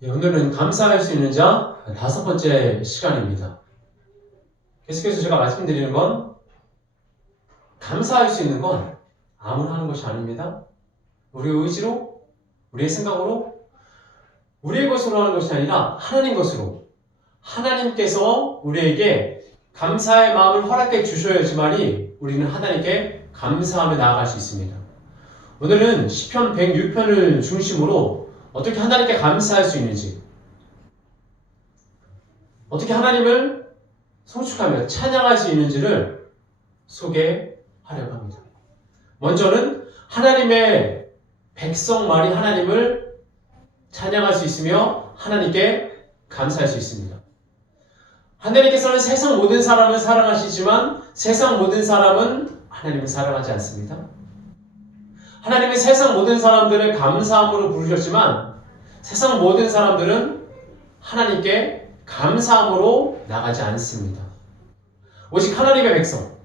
오늘은 감사할 수 있는 자 5번째 시간입니다. 계속해서 제가 말씀드리는 건 감사할 수 있는 건 아무나 하는 것이 아닙니다. 우리의 의지로, 우리의 생각으로, 우리의 것으로 하는 것이 아니라 하나님 것으로, 하나님께서 우리에게 감사의 마음을 허락해 주셔야지만이 우리는 하나님께 감사하며 나아갈 수 있습니다. 오늘은 시편 106편을 중심으로 어떻게 하나님께 감사할 수 있는지, 어떻게 하나님을 송축하며 찬양할 수 있는지를 소개하려고 합니다. 먼저는 하나님의 백성만이 하나님을 찬양할 수 있으며 하나님께 감사할 수 있습니다. 하나님께서는 세상 모든 사람을 사랑하시지만 세상 모든 사람은 하나님을 사랑하지 않습니다. 하나님은 세상 모든 사람들을 감사함으로 부르셨지만 세상 모든 사람들은 하나님께 감사함으로 나가지 않습니다. 오직 하나님의 백성,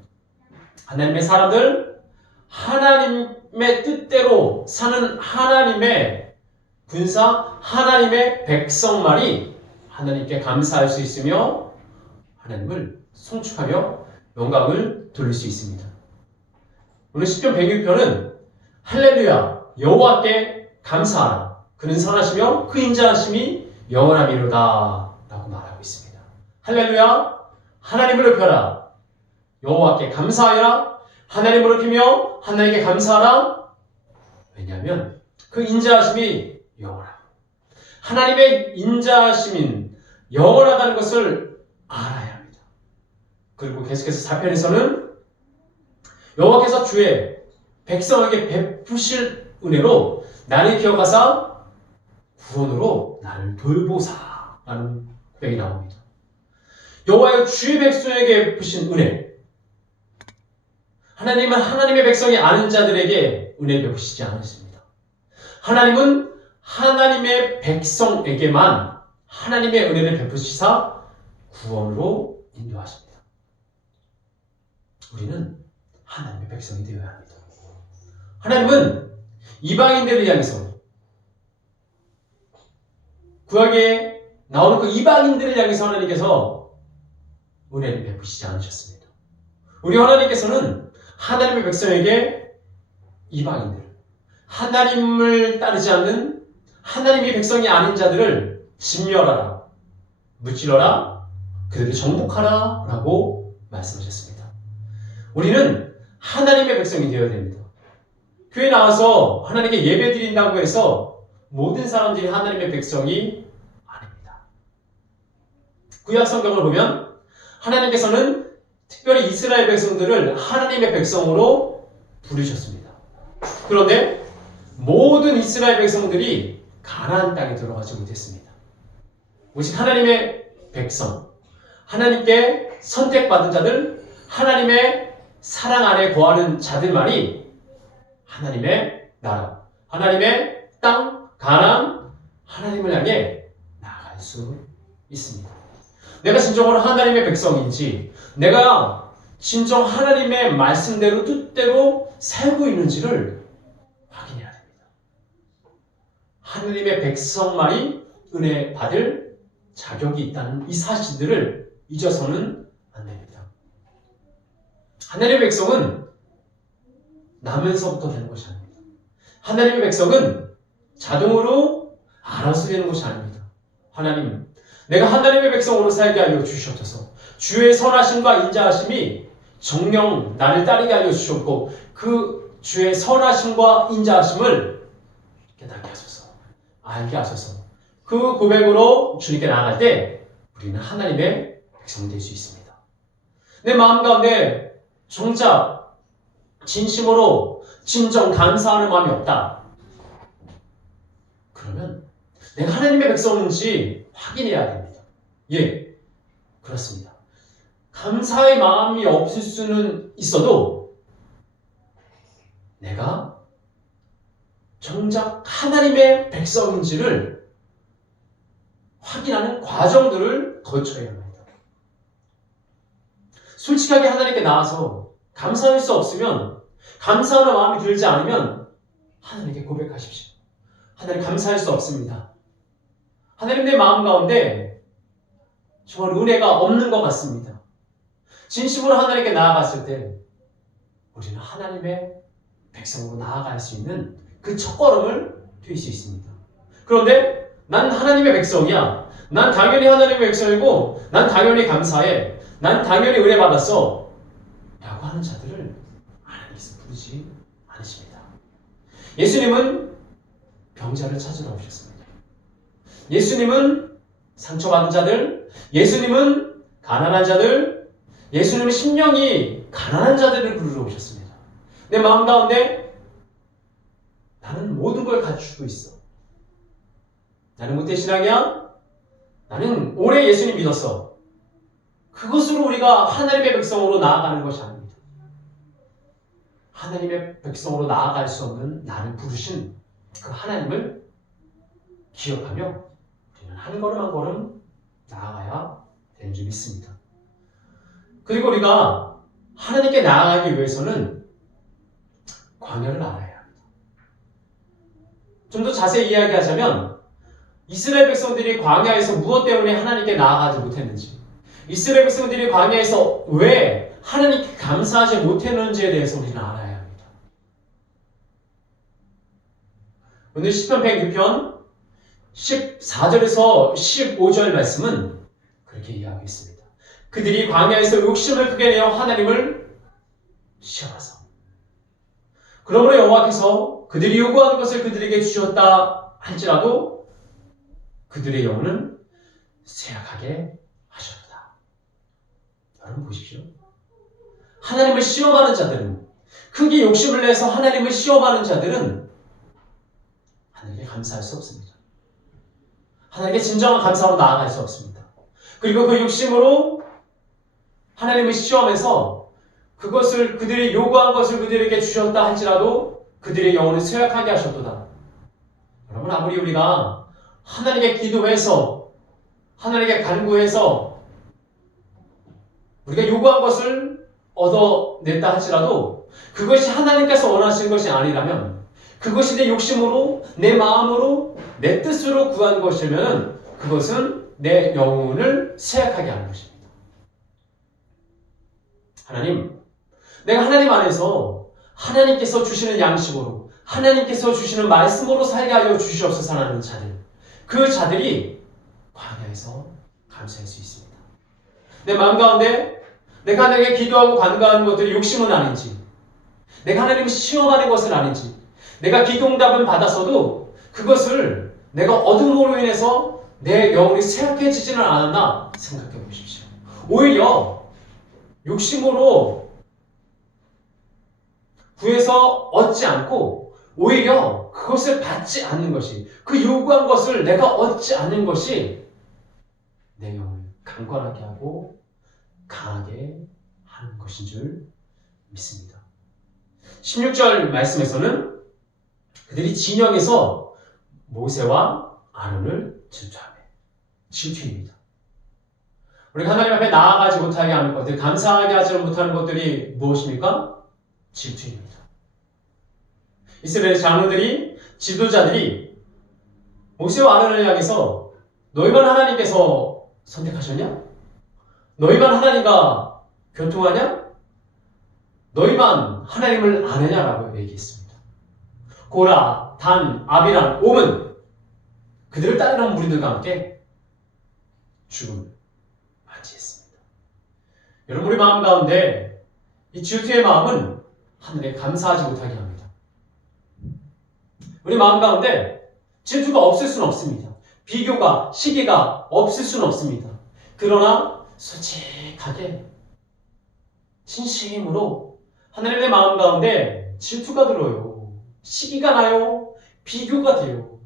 하나님의 사람들, 하나님의 뜻대로 사는 하나님의 군사, 하나님의 백성만이 하나님께 감사할 수 있으며 하나님을 송축하며 영광을 돌릴 수 있습니다. 오늘 시편 106편은 할렐루야 여호와께 감사하라 그는 선하시며 그 인자하심이 영원하미로다 라고 말하고 있습니다. 할렐루야 하나님을 높여라 여호와께 감사하여라 하나님을 높이며 하나님께 감사하라. 왜냐하면 그 인자하심이 영원하다. 하나님의 인자하심인 영원하다는 것을 알아야 합니다. 그리고 계속해서 4편에서는 여호와께서 주의 백성에게 베푸실 은혜로 나를 기억하사 구원으로 나를 돌보사 라는 고백이 나옵니다. 여호와여 주의 백성에게 베푸신 은혜, 하나님은 하나님의 백성이 아는 자들에게 은혜를 베푸시지 않으십니다. 하나님은 하나님의 백성에게만 하나님의 은혜를 베푸시사 구원으로 인도하십니다. 우리는 하나님의 백성이 되어야 합니다. 하나님은 이방인들을 향해서 구약에 나오는 그 이방인들을 향해서 하나님께서 은혜를 베푸시지 않으셨습니다. 우리 하나님께서는 하나님의 백성에게 이방인들, 하나님을 따르지 않는 하나님의 백성이 아닌 자들을 진멸하라, 무찔러라, 그들을 정복하라 라고 말씀하셨습니다. 우리는 하나님의 백성이 되어야 됩니다. 교회 나와서 하나님께 예배 드린다고 해서 모든 사람들이 하나님의 백성이 아닙니다. 구약 성경을 보면 하나님께서는 특별히 이스라엘 백성들을 하나님의 백성으로 부르셨습니다. 그런데 모든 이스라엘 백성들이 가나안 땅에 들어가지 못했습니다. 오직 하나님의 백성, 하나님께 선택받은 자들, 하나님의 사랑 안에 거하는 자들만이 하나님의 나라, 하나님의 땅, 가나안, 하나님을 향해 나아갈 수 있습니다. 내가 진정으로 하나님의 백성인지, 내가 진정 하나님의 말씀대로 뜻대로 살고 있는지를 확인해야 됩니다. 하나님의 백성만이 은혜 받을 자격이 있다는 이 사실들을 잊어서는 안 됩니다. 하나님의 백성은 나면서부터 되는 것이 아닙니다. 하나님의 백성은 자동으로 알아서 되는 것이 아닙니다. 하나님, 내가 하나님의 백성으로 살게 하여 주시옵소서. 주의 선하심과 인자하심이 정령 나를 따르게 하여 주셨고 그 주의 선하심과 인자하심을 깨닫게 하소서, 알게 하소서. 그 고백으로 주님께 나아갈 때 우리는 하나님의 백성이 될 수 있습니다. 내 마음 가운데 정작 진심으로 진정 감사하는 마음이 없다. 그러면 내가 하나님의 백성인지 확인해야 됩니다. 예, 그렇습니다. 감사의 마음이 없을 수는 있어도 내가 정작 하나님의 백성인지를 확인하는 과정들을 거쳐야 합니다. 솔직하게 하나님께 나와서 감사할 수 없으면, 감사하는 마음이 들지 않으면 하나님께 고백하십시오. 하나님 감사할 수 없습니다. 하나님 내 마음 가운데 정말 은혜가 없는 것 같습니다. 진심으로 하나님께 나아갔을 때 우리는 하나님의 백성으로 나아갈 수 있는 그 첫걸음을 뛸 수 있습니다. 그런데 난 하나님의 백성이야. 난 당연히 하나님의 백성이고 난 당연히 감사해. 난 당연히 은혜 받았어. 라고 하는 자들을 하나님께서 부르지 않으십니다. 예수님은 병자를 찾으러 오셨습니다. 예수님은 상처받은 자들, 예수님은 가난한 자들, 예수님은 심령이 가난한 자들을 부르러 오셨습니다. 내 마음 가운데 나는 모든 걸 갖추고 있어. 나는 모태신앙이야. 나는 오래 예수님 믿었어. 그것으로 우리가 하나님의 백성으로 나아가는 것이 아닙니다. 하나님의 백성으로 나아갈 수 없는 나를 부르신 그 하나님을 기억하며 우리는 한 걸음 한 걸음 나아가야 되는 줄 믿습니다. 그리고 우리가 하나님께 나아가기 위해서는 광야를 알아야 합니다. 좀 더 자세히 이야기하자면 이스라엘 백성들이 광야에서 무엇 때문에 하나님께 나아가지 못했는지, 이스라엘 백성들이 광야에서 왜 하나님께 감사하지 못했는지에 대해서 우리는 알아야 합니다. 오늘 시편 106편 14절에서 15절 말씀은 그렇게 이야기하고 있습니다. 그들이 광야에서 욕심을 크게 내어 하나님을 시험하사 그러므로 여호와께서 그들이 요구하는 것을 그들에게 주셨다 할지라도 그들의 영혼은 쇠약하게 하셨다. 여러분 보십시오. 하나님을 시험하는 자들은, 크게 욕심을 내서 하나님을 시험하는 자들은 하나님께 감사할 수 없습니다. 하나님께 진정한 감사로 나아갈 수 없습니다. 그리고 그 욕심으로 하나님을 시험해서 그것을 그들이 요구한 것을 그들에게 주셨다 할지라도 그들의 영혼을 쇠약하게 하셨도다. 여러분 아무리 우리가 하나님께 기도해서 하나님께 간구해서 우리가 요구한 것을 얻어냈다 할지라도 그것이 하나님께서 원하시는 것이 아니라면 그것이 내 욕심으로 내 마음으로 내 뜻으로 구한 것이면 그것은 내 영혼을 쇠약하게 하는 것입니다. 하나님, 내가 하나님 안에서 하나님께서 주시는 양식으로 하나님께서 주시는 말씀으로 살게 하여 주시옵소서라는 자들, 그 자들이 광야에서 감사할 수 있습니다. 내 마음 가운데 내가 하나님께 기도하고 간구하는 것들이 욕심은 아닌지, 내가 하나님을 시험하는 것은 아닌지, 내가 기도응답은 받았어도 그것을 내가 얻음으로 인해서 내 영혼이 쇠약해지지는 않았나 생각해 보십시오. 오히려 욕심으로 구해서 얻지 않고 오히려 그것을 받지 않는 것이, 그 요구한 것을 내가 얻지 않는 것이 내 영혼을 강건하게 하고 강하게 하는 것인 줄 믿습니다. 16절 말씀에서는 그들이 진영에서 모세와 아론을 질투하며, 질투입니다. 우리가 하나님 앞에 나아가지 못하게 하는 것들, 감사하게 하지 못하는 것들이 무엇입니까? 질투입니다. 이스라엘 장로들이, 지도자들이 모세와 아론을 향해서 너희만 하나님께서 선택하셨냐? 너희만 하나님과 교통하냐? 너희만 하나님을 아느냐라고 얘기했습니다. 고라, 단, 아비람, 옴은 그들을 따르는 무리들과 함께 죽음을 맞이했습니다. 여러분 우리 마음 가운데 이 질투의 마음은 하늘에 감사하지 못하게 합니다. 우리 마음 가운데 질투가 없을 수는 없습니다. 비교가, 시기가 없을 수는 없습니다. 그러나 솔직하게 진심으로 하나님의 마음 가운데 질투가 들어요. 시기가 나요. 비교가 돼요.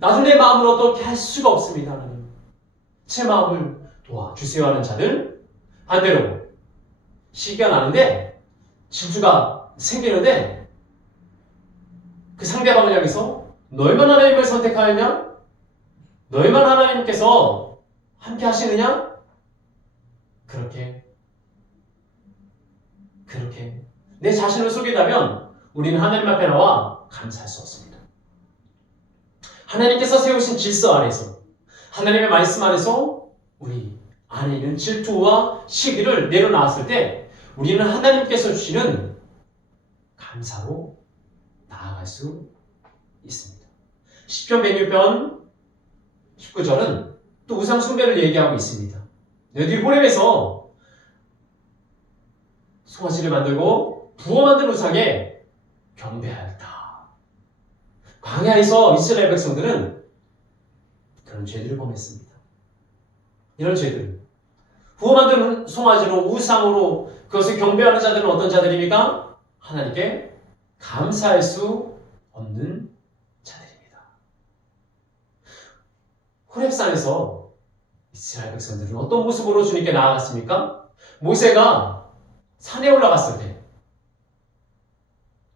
나도 내 마음을 어떻게 할 수가 없습니다. 하나님. 제 마음을 도와주세요 하는 자들, 반대로 시기가 나는데 질투가 생기는데 그 상대방을 향해서 너희만 하나님을 선택하였냐? 너희만 하나님께서 함께 하시느냐? 그렇게 내 자신을 속이다면 우리는 하나님 앞에 나와 감사할 수 없습니다. 하나님께서 세우신 질서 아래서, 하나님의 말씀 안에서 우리 안에 있는 질투와 시기를 내려놨을 때 우리는 하나님께서 주시는 감사로 나아갈 수 있습니다. 시편 106편 19절은 또 우상 숭배를 얘기하고 있습니다. 너희들이 호렙에서 송아지를 만들고 부어 만든 우상에 경배하였다. 광야에서 이스라엘 백성들은 그런 죄들을 범했습니다. 이런 죄들, 부어 만든 송아지로 우상으로 그것을 경배하는 자들은 어떤 자들입니까? 하나님께 감사할 수 없는 자들입니다. 호렙산에서 이스라엘 백성들은 어떤 모습으로 주님께 나아갔습니까? 모세가 산에 올라갔을 때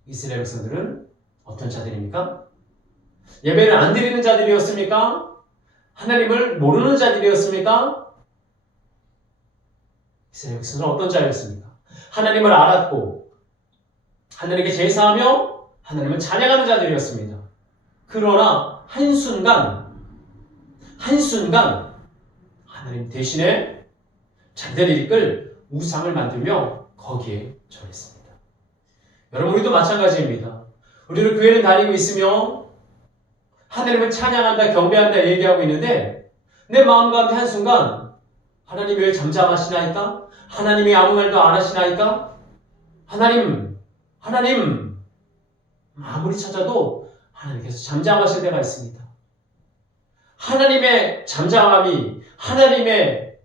이스라엘 백성들은 어떤 자들입니까? 예배를 안 드리는 자들이었습니까? 하나님을 모르는 자들이었습니까? 이스라엘 백성들은 어떤 자였습니까? 하나님을 알았고 하나님께 제사하며 하나님을 찬양하는 자들이었습니다. 그러나 한순간 하나님 대신에 자기들이 이끌 우상을 만들며 거기에 절했습니다. 여러분, 우리도 마찬가지입니다. 우리는 교회를 다니고 있으며 하나님을 찬양한다, 경배한다 얘기하고 있는데 내 마음 가운데 한순간 하나님이 왜 잠잠하시나이까? 하나님이 아무 말도 안 하시나이까? 하나님 아무리 찾아도 하나님께서 잠잠하실 때가 있습니다. 하나님의 잠잠함이 하나님의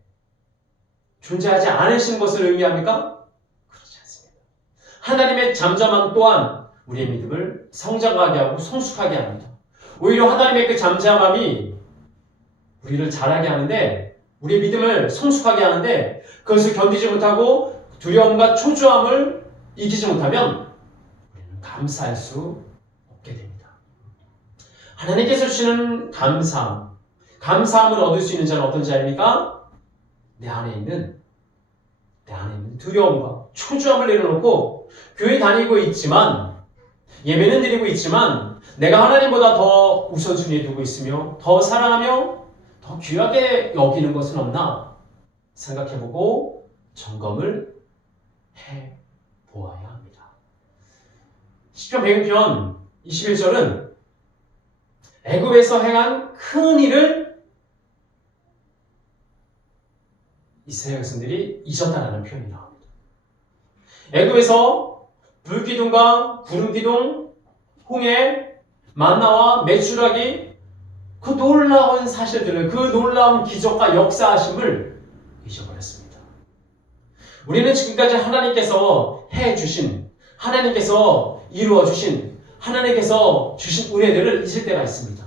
존재하지 않으신 것을 의미합니까? 그렇지 않습니다. 하나님의 잠잠함 또한 우리의 믿음을 성장하게 하고 성숙하게 합니다. 오히려 하나님의 그 잠잠함이 우리를 자라게 하는데, 우리의 믿음을 성숙하게 하는데, 그것을 견디지 못하고 두려움과 초조함을 이기지 못하면 우리는 감사할 수 없게 됩니다. 하나님께서 주시는 감사함을 얻을 수 있는 자는 어떤 자입니까? 내 안에 있는 두려움과 초조함을 내려놓고 교회 다니고 있지만, 예배는 드리고 있지만 내가 하나님보다 더 우선순위에 두고 있으며 더 사랑하며 더 귀하게 여기는 것은 없나 생각해보고 점검을 해보아야 합니다. 시편 100편 21절은 애굽에서 행한 큰 일을 이스라엘 백성들이 잊었다라는 표현이 나옵니다. 애굽에서 불기둥과 구름기둥, 홍해, 만나와 메추라기, 그 놀라운 사실들을, 그 놀라운 기적과 역사하심을 잊어버렸습니다. 우리는 지금까지 하나님께서 해주신, 하나님께서 이루어주신, 하나님께서 주신 은혜들을 잊을 때가 있습니다.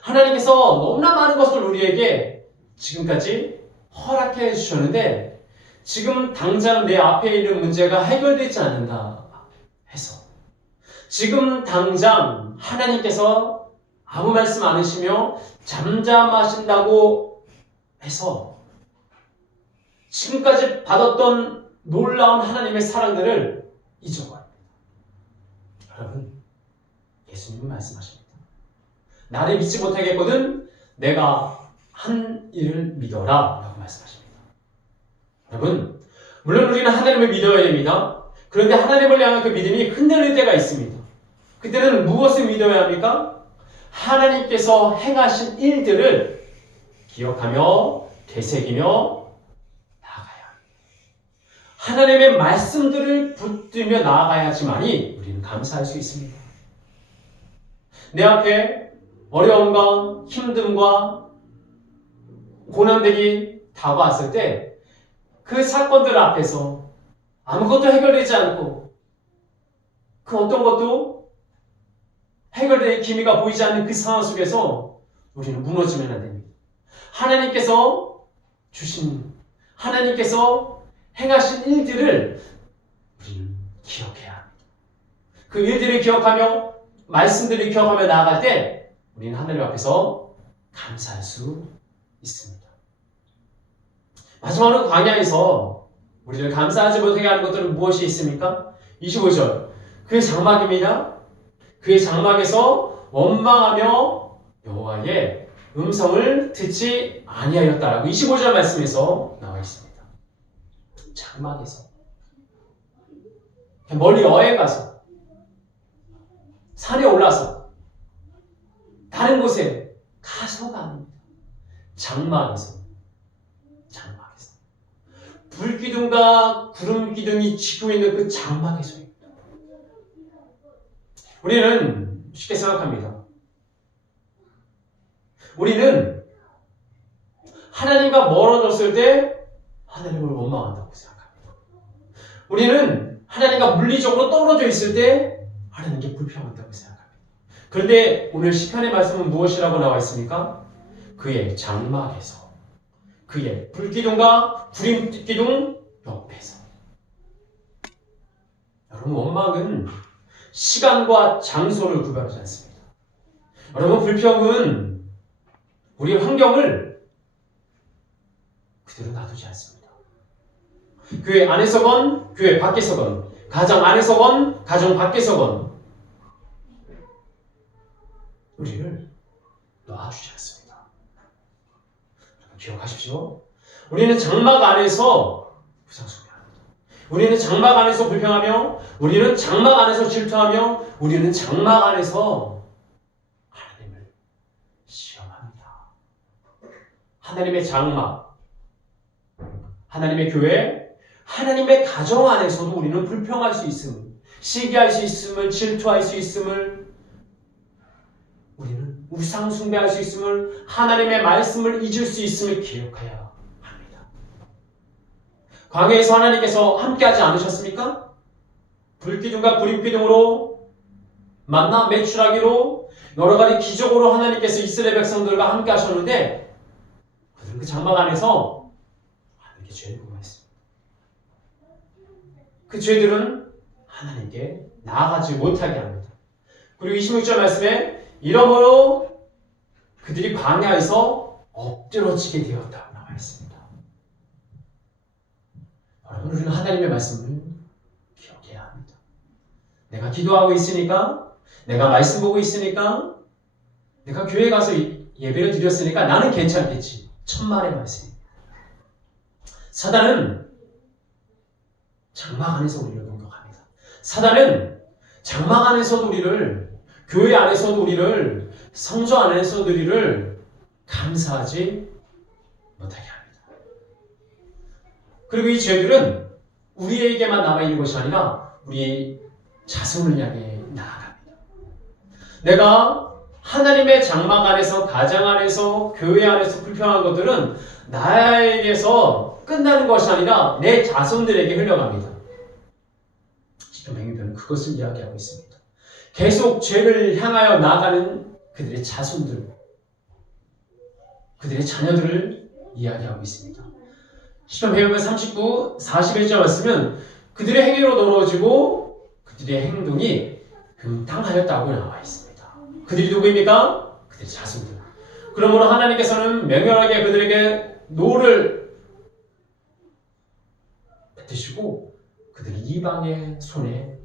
하나님께서 너무나 많은 것을 우리에게 지금까지 허락해 주셨는데 지금 당장 내 앞에 있는 문제가 해결되지 않는다 해서, 지금 당장 하나님께서 아무 말씀 안 하시며 잠잠하신다고 해서 지금까지 받았던 놀라운 하나님의 사랑들을 잊어버립니다. 여러분, 예수님은 말씀하십니다. 나를 믿지 못하겠거든 내가 한 일을 믿어라 라고 말씀하십니다. 여러분, 물론 우리는 하나님을 믿어야 됩니다. 그런데 하나님을 향한 그 믿음이 흔들릴 때가 있습니다. 그때는 무엇을 믿어야 합니까? 하나님께서 행하신 일들을 기억하며 되새기며 나아가야 합니다. 하나님의 말씀들을 붙들며 나아가야지만이 우리는 감사할 수 있습니다. 내 앞에 어려움과 힘듦과 고난들이 다가왔을 때 그 사건들 앞에서 아무것도 해결되지 않고 그 어떤 것도 해결될 기미가 보이지 않는 그 상황 속에서 우리는 무너지면 안 됩니다. 하나님께서 주신, 하나님께서 행하신 일들을 우리는 기억해야 합니다. 그 일들을 기억하며 말씀들을 기억하며 나아갈 때 우리는 하나님 앞에서 감사할 수 있습니다. 마지막으로 광야에서 우리를 감사하지 못하게 하는 것들은 무엇이 있습니까? 25절, 그의 장막입니다. 그의 장막에서 원망하며 여호와의 음성을 듣지 아니하였다라고 25절 말씀에서 나와 있습니다. 장막에서 멀리 여행 가서 산에 올라서 다른 곳에 가서가 아닙니다. 장막에서 불기둥과 구름기둥이 지고 있는 그 장막에서입니다. 우리는 쉽게 생각합니다. 우리는 하나님과 멀어졌을 때 하나님을 원망한다고 생각합니다. 우리는 하나님과 물리적으로 떨어져 있을 때 하나님께 불평한다고 생각합니다. 그런데 오늘 시편의 말씀은 무엇이라고 나와 있습니까? 그의 장막에서, 그의 불기둥과 구름기둥 옆에서. 여러분, 원망은 시간과 장소를 구별하지 않습니다. 여러분, 불평은 우리 환경을 그대로 놔두지 않습니다. 교회 안에서건 교회 밖에서건, 가정 안에서건 가정 밖에서건 우리를 놔주지 않습니다. 기억하십시오. 우리는 장막 안에서 부상숭배합니다. 우리는 장막 안에서 불평하며, 우리는 장막 안에서 질투하며, 우리는 장막 안에서 하나님을 시험합니다. 하나님의 장막, 하나님의 교회, 하나님의 가정 안에서도 우리는 불평할 수 있음을, 시기할 수 있음을, 질투할 수 있음을, 우리는 우상 숭배할 수 있음을, 하나님의 말씀을 잊을 수 있음을 기억해야 합니다. 광야에서 하나님께서 함께하지 않으셨습니까? 불기둥과 구름기둥으로 만나 매출하기로 여러 가지 기적으로 하나님께서 이스라엘 백성들과 함께 하셨는데 그들은 그 장막 안에서 하나님께 죄를 범했습니다. 그 죄들은 하나님께 나아가지 못하게 합니다. 그리고 26절 말씀에 이러므로 그들이 광야에서 엎드러지게 되었다고 나와 있습니다. 여러분, 우리는 하나님의 말씀을 기억해야 합니다. 내가 기도하고 있으니까, 내가 말씀 보고 있으니까, 내가 교회 가서 예배를 드렸으니까 나는 괜찮겠지. 천만의 말씀입니다. 사단은 장막 안에서 우리를 공격합니다. 사단은 장막 안에서도 우리를, 교회 안에서도 우리를, 성전 안에서도 우리를 감사하지 못하게 합니다. 그리고 이 죄들은 우리에게만 남아있는 것이 아니라 우리 자손을 향해 나아갑니다. 내가 하나님의 장막 안에서, 가정 안에서, 교회 안에서 불평한 것들은 나에게서 끝나는 것이 아니라 내 자손들에게 흘러갑니다. 시편 100편은 그것을 이야기하고 있습니다. 계속 죄를 향하여 나아가는 그들의 자손들, 그들의 자녀들을 이야기하고 있습니다. 시편 100편 39, 41절 말씀은 그들의 행위로 더러워지고 그들의 행동이 금탕하였다고 나와 있습니다. 그들이 누구입니까? 그들의 자손들. 그러므로 하나님께서는 맹렬하게 그들에게 노를 뱉으시고 그들을 이방의 손에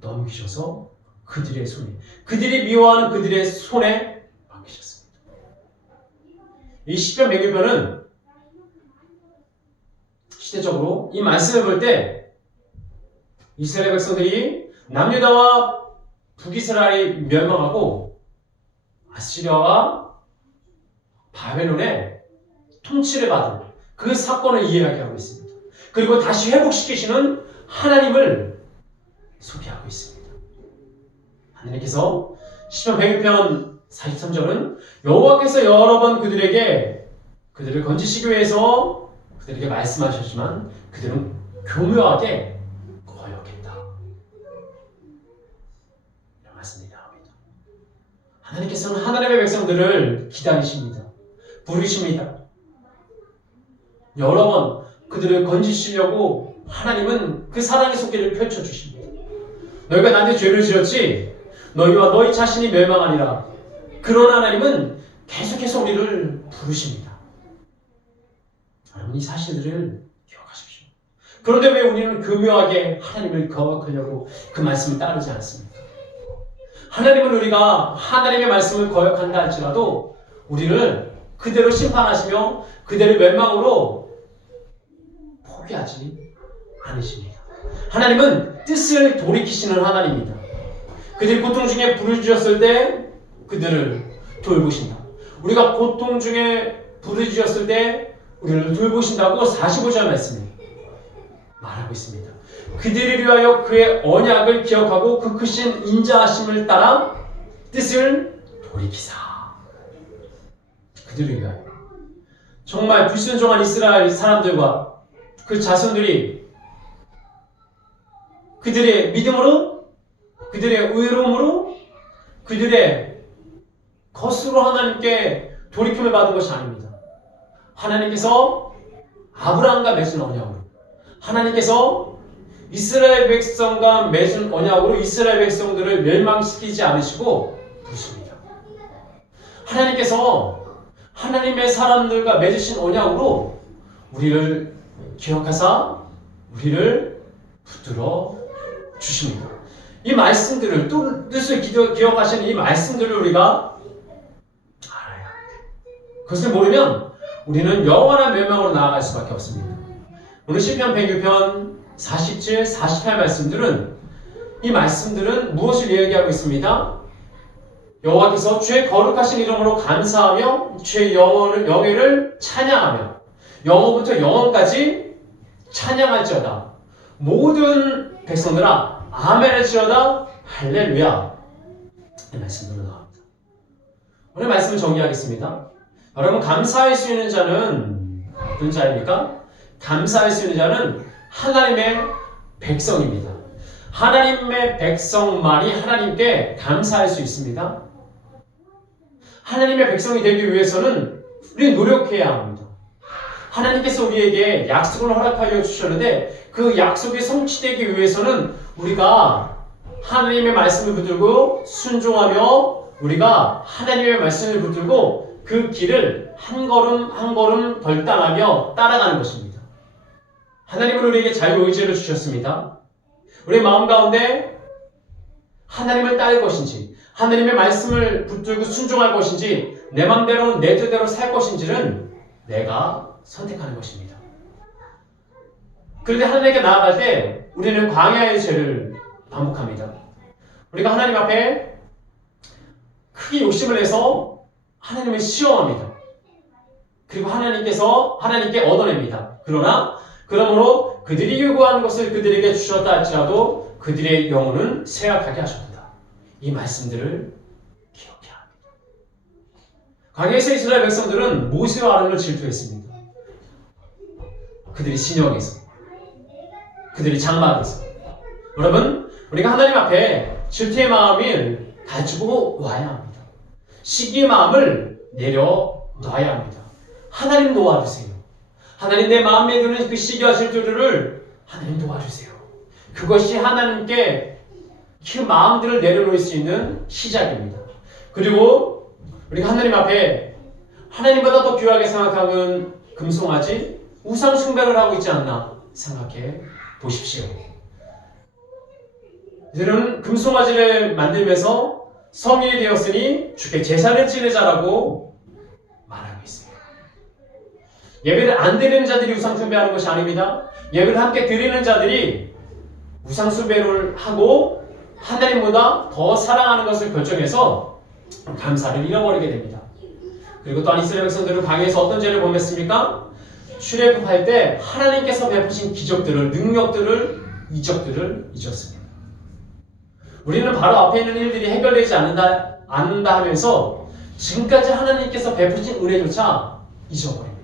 넘기셔서 그들의 손에, 그들이 미워하는 그들의 손에 맡기셨습니다. 이 시편 100편은 시대적으로 이 말씀을 볼 때 이스라엘 백성들이 남유다와 북이스라엘이 멸망하고 아시리아와 바벨론의 통치를 받은 그 사건을 이야기하고 있습니다. 그리고 다시 회복시키시는 하나님을 소개하고 있습니다. 하나님께서 시편 100편 43절은 여호와께서 여러 번 그들을 건지시기 위해서 그들에게 말씀하셨지만 그들은 교묘하게 거역했다. 이런 말씀이 나옵니다. 하나님께서는 하나님의 백성들을 기다리십니다. 부르십니다. 여러 번 그들을 건지시려고 하나님은 그 사랑의 손길을 펼쳐주십니다. 너희가 나한테 죄를 지었지? 너희와 너희 자신이 멸망하리라. 그러나 하나님은 계속해서 우리를 부르십니다. 여러분, 이 사실들을 기억하십시오. 그런데 왜 우리는 교묘하게 하나님을 거역하려고 그 말씀을 따르지 않습니까? 하나님은 우리가 하나님의 말씀을 거역한다 할지라도 우리를 그대로 심판하시며 그대로 멸망으로 포기하지 않으십니다. 하나님은 뜻을 돌이키시는 하나님입니다. 그들이 고통 중에 부르짖었을 때 그들을 돌보신다. 우리가 고통 중에 부르짖었을 때 우리를 돌보신다고 45절 말씀이 말하고 있습니다. 그들을 위하여 그의 언약을 기억하고 그 크신 인자하심을 따라 뜻을 돌이키사. 그들을 위하여 정말 불순종한 이스라엘 사람들과 그 자손들이 그들의 믿음으로, 그들의 의로움으로, 그들의 것으로 하나님께 돌이킴을 받은 것이 아닙니다. 하나님께서 아브라함과 맺은 언약으로, 하나님께서 이스라엘 백성과 맺은 언약으로 이스라엘 백성들을 멸망시키지 않으시고 부르십니다. 하나님께서 하나님의 사람들과 맺으신 언약으로 우리를 기억하사 우리를 붙들어 주십니다. 이 말씀들을, 또 뜻을 기억하시는 이 말씀들을 우리가 알아야 합니다. 그것을 모르면 우리는 영원한 멸망으로 나아갈 수밖에 없습니다. 오늘 시편 106편 47, 48 말씀들은, 이 말씀들은 무엇을 이야기하고 있습니다? 여호와께서 주의 거룩하신 이름으로 감사하며 주의 영예를 찬양하며 영원부터 영원까지 찬양할지어다. 모든 백성들아 아멘할지어다. 할렐루야. 이 말씀으로 나옵니다. 오늘 말씀을 정리하겠습니다. 여러분, 감사할 수 있는 자는 어떤 자입니까? 감사할 수 있는 자는 하나님의 백성입니다. 하나님의 백성만이 하나님께 감사할 수 있습니다. 하나님의 백성이 되기 위해서는 우리는 노력해야 합니다. 하나님께서 우리에게 약속을 허락하여 주셨는데 그 약속이 성취되기 위해서는 우리가 하나님의 말씀을 붙들고 순종하며 우리가 하나님의 말씀을 붙들고 그 길을 한 걸음 한 걸음 결단하며 따라가는 것입니다. 하나님은 우리에게 자유의지를 주셨습니다. 우리의 마음 가운데 하나님을 따를 것인지, 하나님의 말씀을 붙들고 순종할 것인지, 내 맘대로 내 뜻대로 살 것인지는 내가 선택하는 것입니다. 그런데 하나님께 나아갈 때 우리는 광야의 죄를 반복합니다. 우리가 하나님 앞에 크게 욕심을 내서 하나님을 시험합니다. 그리고 하나님께 얻어냅니다. 그러므로 그들이 요구하는 것을 그들에게 주셨다 할지라도 그들의 영혼은 쇠약하게 하셨다. 이 말씀들을 기억해야 합니다. 광야에서 이스라엘 백성들은 모세와 아론을 질투했습니다. 그들이 진영에서, 그들이 장막에서. 여러분, 우리가 하나님 앞에 질투의 마음을 가지고 와야 합니다. 시기의 마음을 내려놔야 합니다. 하나님 도와주세요. 하나님, 내 마음에 드는 그 시기와 질투를 하나님 도와주세요. 그것이 하나님께 그 마음들을 내려놓을 수 있는 시작입니다. 그리고 우리가 하나님 앞에 하나님보다 더 귀하게 생각하는 금송아지, 우상 숭배를 하고 있지 않나 생각해 보십시오. 이들은 금송아지를 만들면서 성인이 되었으니 주께 제사를 지내자라고 말하고 있습니다. 예배를 안 드리는 자들이 우상 숭배하는 것이 아닙니다. 예배를 함께 드리는 자들이 우상 숭배를 하고 하나님보다 더 사랑하는 것을 결정해서 감사를 잃어버리게 됩니다. 그리고 또한 이스라엘 백성들은 광야에서 어떤 죄를 범했습니까? 출애굽할 때 하나님께서 베푸신 기적들을, 능력들을, 이적들을 잊었습니다. 우리는 바로 앞에 있는 일들이 해결되지 않는다 하면서 지금까지 하나님께서 베푸신 은혜조차 잊어버립니다.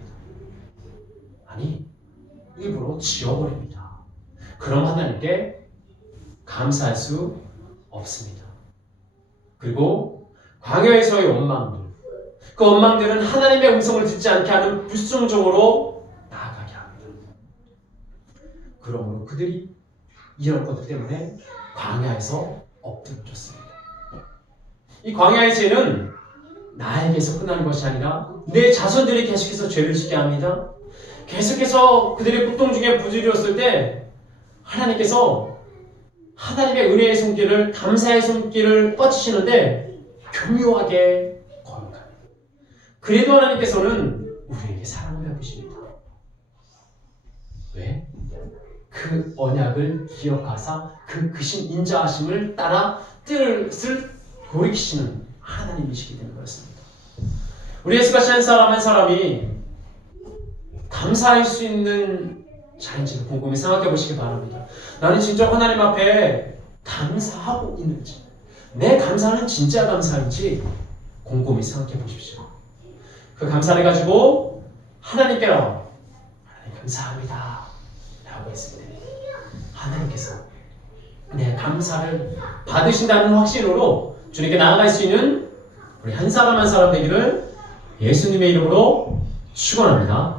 아니, 일부러 지워버립니다. 그럼 하나님께 감사할 수 없습니다. 그리고 광야에서의 원망들, 그 원망들은 하나님의 음성을 듣지 않게 하는 불순종으로 나아가게 합니다. 그러므로 그들이 이런 것들 때문에 광야에서 엎드려졌습니다. 이 광야의 죄는 나에게서 끝나는 것이 아니라 내 자손들이 계속해서 죄를 짓게 합니다. 계속해서 그들의 고통 중에 부지런했을 때 하나님께서 하나님의 은혜의 손길을, 감사의 손길을 뻗치시는데 교묘하게 거룩합니다. 그래도 하나님께서는 우리에게 사랑을 베푸십니다. 왜? 그 언약을 기억하사 그 크신 인자하심을 따라 뜻을 돌이키시는 하나님이시기 때문에 그렇습니다. 우리 예수같이 한 사람 한 사람이 감사할 수 있는 자인지를 곰곰이 생각해 보시기 바랍니다. 나는 진짜 하나님 앞에 감사하고 있는지, 내 감사는 진짜 감사인지 곰곰이 생각해 보십시오. 그 감사를 가지고 하나님께로 하나님 감사합니다 라고 했을 때 하나님께서 내 감사를 받으신다는 확신으로 주님께 나아갈 수 있는 우리 한 사람 한 사람 되기를 예수님의 이름으로 축원합니다.